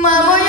Мамо,